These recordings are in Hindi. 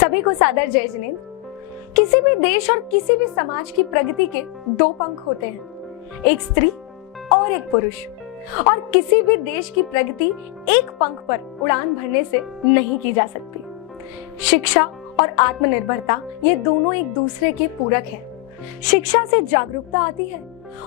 सभी को सादर जय जिनेंद्र। किसी भी देश और किसी भी समाज की प्रगति के दो पंख होते हैं, एक स्त्री और एक पुरुष। और किसी भी देश की प्रगति एक पंख पर उड़ान भरने से नहीं की जा सकती। शिक्षा और आत्मनिर्भरता ये दोनों एक दूसरे के पूरक हैं। शिक्षा से जागरूकता आती है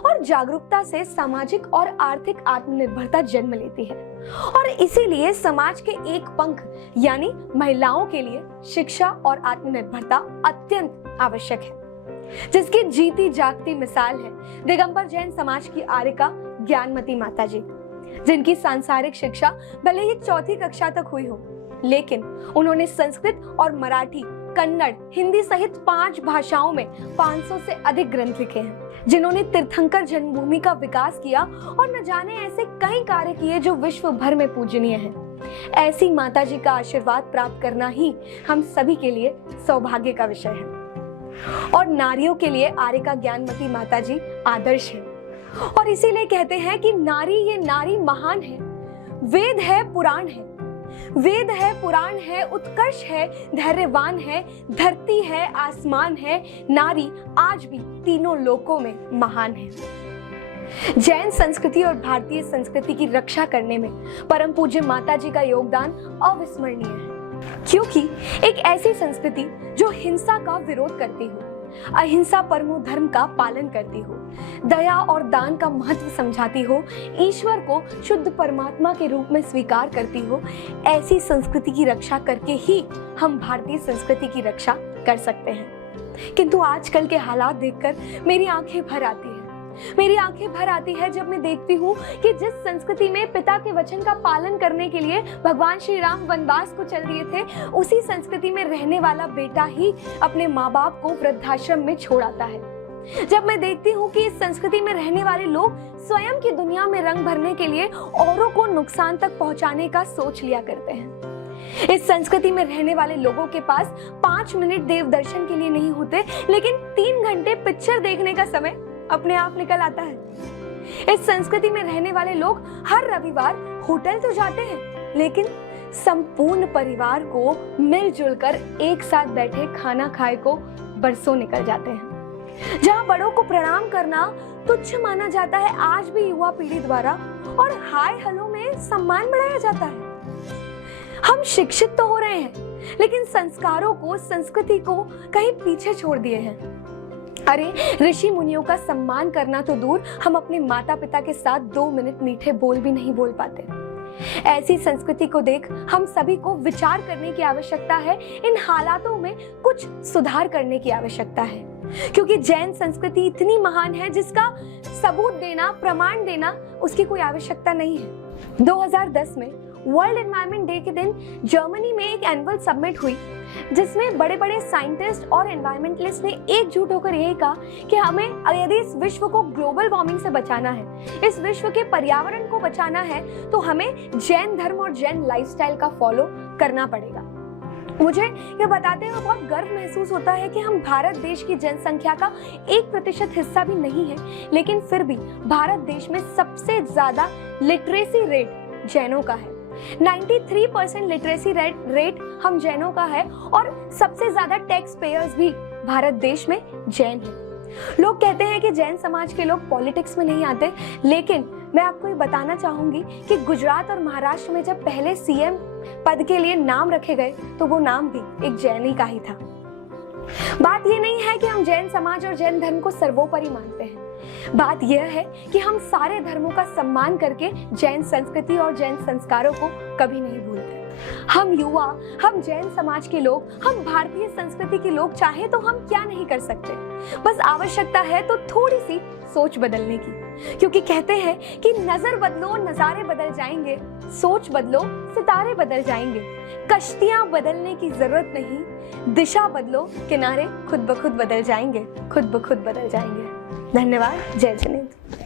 और जागरूकता से सामाजिक और आर्थिक आत्मनिर्भरता जन्म लेती है। और इसीलिए समाज के एक पंख यानी महिलाओं के लिए शिक्षा और आत्मनिर्भरता अत्यंत आवश्यक है, जिसकी जीती जागती मिसाल है दिगंबर जैन समाज की आर्यिका ज्ञानमती माताजी, जिनकी सांसारिक शिक्षा भले ही 4वीं कक्षा तक हुई हो, लेकिन उन्होंने संस्कृत और मराठी, कन्नड़, हिंदी सहित 5 भाषाओं में 500 से अधिक ग्रंथ लिखे हैं, जिन्होंने तीर्थंकर जन्मभूमि का विकास किया और न जाने ऐसे कई कार्य किए जो विश्व भर में पूजनीय हैं। ऐसी माताजी का आशीर्वाद प्राप्त करना ही हम सभी के लिए सौभाग्य का विषय है। और नारियों के लिए आर्यिका ज्ञानमती माताजी आदर्श है। और इसीलिए कहते हैं कि नारी ये नारी महान है, वेद है पुराण है, वेद है पुराण है, उत्कर्ष है, धैर्यवान है, धरती है, आसमान है, नारी आज भी तीनों लोकों में महान है। जैन संस्कृति और भारतीय संस्कृति की रक्षा करने में परम पूज्य माताजी का योगदान अविस्मरणीय है, क्योंकि एक ऐसी संस्कृति जो हिंसा का विरोध करती हो, अहिंसा परमो धर्म का पालन करती हो, दया और दान का महत्व समझाती हो, ईश्वर को शुद्ध परमात्मा के रूप में स्वीकार करती हो, ऐसी संस्कृति की रक्षा करके ही हम भारतीय संस्कृति की रक्षा कर सकते हैं। किंतु आजकल के हालात देखकर मेरी आंखें भर आती है। मेरी आंखें भर आती है जब मैं देखती हूँ कि जिस संस्कृति में पिता के वचन का पालन करने के लिए भगवान श्री राम वनवास को चल दिए थे, उसी संस्कृति में रहने वाला बेटा ही अपने माँ बाप को वृद्धाश्रम में छोड़ आता है। जब मैं देखती हूँ कि इस संस्कृति में रहने वाले लोग स्वयं की दुनिया में रंग भरने के लिए औरों को नुकसान तक पहुँचाने का सोच लिया करते हैं। इस संस्कृति में रहने वाले लोगों के पास 5 मिनट देव दर्शन के लिए नहीं होते, लेकिन 3 घंटे पिक्चर देखने का समय अपने आप निकल आता है। इस संस्कृति में रहने वाले लोग हर रविवार होटल तो जाते हैं, लेकिन संपूर्ण परिवार को मिलजुल कर एक साथ बैठे खाना खाए को बरसों निकल जाते हैं। जहां बड़ों को प्रणाम करना तुच्छ माना जाता है आज भी युवा पीढ़ी द्वारा, और हाय हेलो में सम्मान बढ़ाया जाता है। हम शिक्षित तो हो रहे हैं, लेकिन संस्कारों को, संस्कृति को कहीं पीछे छोड़ दिए हैं। अरे ऋषि मुनियों का सम्मान करना तो दूर, हम अपने माता पिता के साथ 2 मिनट मीठे बोल भी नहीं बोल पाते। ऐसी संस्कृति को देख हम सभी को विचार करने की आवश्यकता है। इन हालातों में कुछ सुधार करने की आवश्यकता है, क्योंकि जैन संस्कृति इतनी महान है जिसका सबूत देना, प्रमाण देना उसकी कोई आवश्यकता नहीं है। 2010 में वर्ल्ड एनवायरनमेंट डे के दिन जर्मनी में एक एनुअल समिट हुई, जिसमें बड़े बड़े साइंटिस्ट और एनवायरमेंटलिस्ट ने एकजुट होकर यही कहा कि हमें यदि इस विश्व को ग्लोबल वार्मिंग से बचाना है, इस विश्व के पर्यावरण को बचाना है, तो हमें जैन धर्म और जैन लाइफस्टाइल का फॉलो करना पड़ेगा। मुझे ये बताते हुए बहुत गर्व महसूस होता है कि हम भारत देश की जनसंख्या का 1% हिस्सा भी नहीं है, लेकिन फिर भी भारत देश में सबसे ज्यादा लिटरेसी रेट जैनों का है। 93% लिटरेसी रेट हम जैनों का है, और सबसे ज्यादा टैक्स पेयर्स भी भारत देश में जैन हैं। लोग कहते हैं कि जैन समाज के लोग पॉलिटिक्स में नहीं आते, लेकिन मैं आपको ये बताना चाहूंगी कि गुजरात और महाराष्ट्र में जब पहले सीएम पद के लिए नाम रखे गए, तो वो नाम भी एक जैनी का ही था। बात ये नहीं है कि हम जैन समाज और जैन धर्म को सर्वोपरि मानते हैं। बात यह है कि हम सारे धर्मों का सम्मान करके जैन संस्कृति और जैन संस्कारों को कभी नहीं भूलते। हम युवा, हम जैन समाज के लोग, हम भारतीय संस्कृति के लोग चाहे तो हम क्या नहीं कर सकते। बस आवश्यकता है तो थोड़ी सी सोच बदलने की, क्योंकि कहते हैं कि नजर बदलो नजारे बदल जाएंगे, सोच बदलो सितारे बदल जाएंगे, कश्तियां बदलने की जरूरत नहीं, दिशा बदलो किनारे खुद ब खुद बदल जाएंगे, खुद ब खुद बदल जाएंगे। धन्यवाद। जय जिनेंद्र।